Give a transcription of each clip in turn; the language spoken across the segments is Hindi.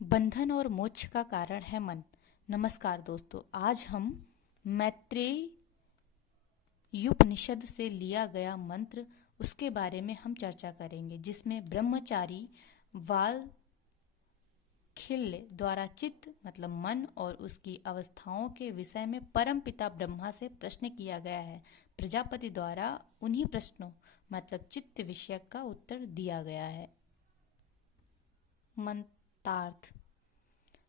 बंधन और मोक्ष का कारण है मन। नमस्कार दोस्तों, आज हम मैत्रेय उपनिषद से लिया गया मंत्र उसके बारे में हम चर्चा करेंगे, जिसमें ब्रह्मचारी वाल्खिल्य द्वारा चित्त मतलब मन और उसकी अवस्थाओं के विषय में परम पिता ब्रह्मा से प्रश्न किया गया है। प्रजापति द्वारा उन्हीं प्रश्नों मतलब चित्त विषयक का उत्तर दिया गया है। मंत्रार्थ: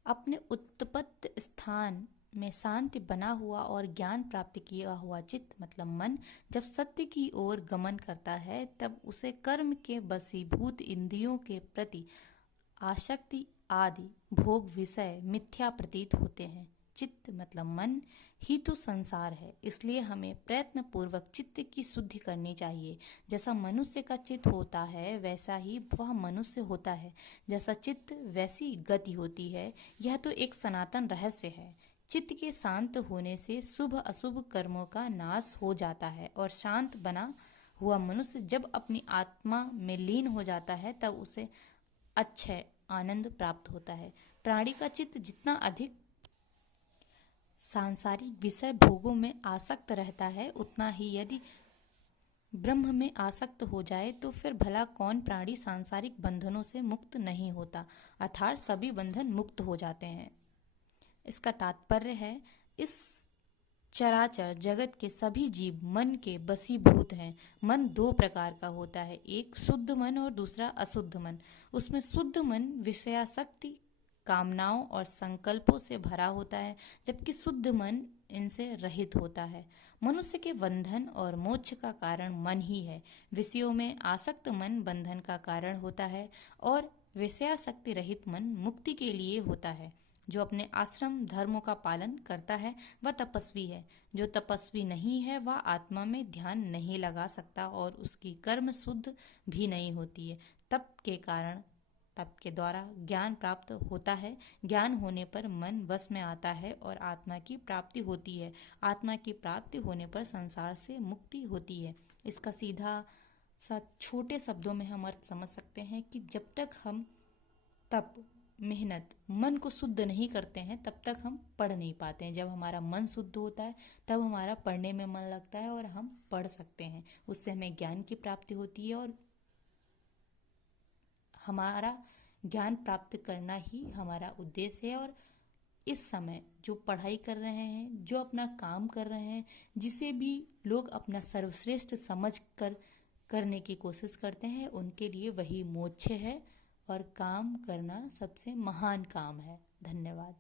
अपने उत्पत्ति स्थान में शांति बना हुआ और ज्ञान प्राप्त किया हुआ चित्त मतलब मन जब सत्य की ओर गमन करता है, तब उसे कर्म के वशीभूत इंद्रियों के प्रति आसक्ति आदि भोग विषय मिथ्या प्रतीत होते हैं। चित्त मतलब मन ही तो संसार है, इसलिए हमें प्रयत्न पूर्वक चित्त की शुद्धि करनी चाहिए। जैसा मनुष्य का चित्त होता है वैसा ही वह मनुष्य होता है, जैसा चित्त वैसी गति होती है। यह तो एक सनातन रहस्य है। चित्त के शांत होने से शुभ अशुभ कर्मों का नाश हो जाता है और शांत बना हुआ मनुष्य जब अपनी आत्मा में लीन हो जाता है तब उसे अक्षय आनंद प्राप्त होता है। प्राणी का चित्त जितना अधिक सांसारिक विषय भोगों में आसक्त रहता है, उतना ही यदि ब्रह्म में आसक्त हो जाए तो फिर भला कौन प्राणी सांसारिक बंधनों से मुक्त नहीं होता, अर्थात सभी बंधन मुक्त हो जाते हैं। इसका तात्पर्य है, इस चराचर जगत के सभी जीव मन के वशीभूत हैं। मन दो प्रकार का होता है, एक शुद्ध मन और दूसरा अशुद्ध मन। उसमें शुद्ध मन विषयासक्ति, कामनाओं और संकल्पों से भरा होता है, जबकि शुद्ध मन इनसे रहित होता है। मनुष्य के बंधन और मोक्ष का कारण मन ही है। विषयों में आसक्त मन बंधन का कारण होता है और विषयासक्ति रहित मन मुक्ति के लिए होता है। जो अपने आश्रम धर्मों का पालन करता है वह तपस्वी है। जो तपस्वी नहीं है वह आत्मा में ध्यान नहीं लगा सकता और उसकी कर्म शुद्ध भी नहीं होती है। तप के द्वारा ज्ञान प्राप्त होता है। ज्ञान होने पर मन वश में आता है और आत्मा की प्राप्ति होती है। आत्मा की प्राप्ति होने पर संसार से मुक्ति होती है। इसका सीधा सा छोटे शब्दों में हम अर्थ समझ सकते हैं कि जब तक हम तप मेहनत मन को शुद्ध नहीं करते हैं तब तक हम पढ़ नहीं पाते हैं। जब हमारा मन शुद्ध होता है तब हमारा पढ़ने में मन लगता है और हम पढ़ सकते हैं। उससे हमें ज्ञान की प्राप्ति होती है और हमारा ज्ञान प्राप्त करना ही हमारा उद्देश्य है। और इस समय जो पढ़ाई कर रहे हैं, जो अपना काम कर रहे हैं, जिसे भी लोग अपना सर्वश्रेष्ठ समझ कर करने की कोशिश करते हैं, उनके लिए वही मोक्ष है और काम करना सबसे महान काम है। धन्यवाद।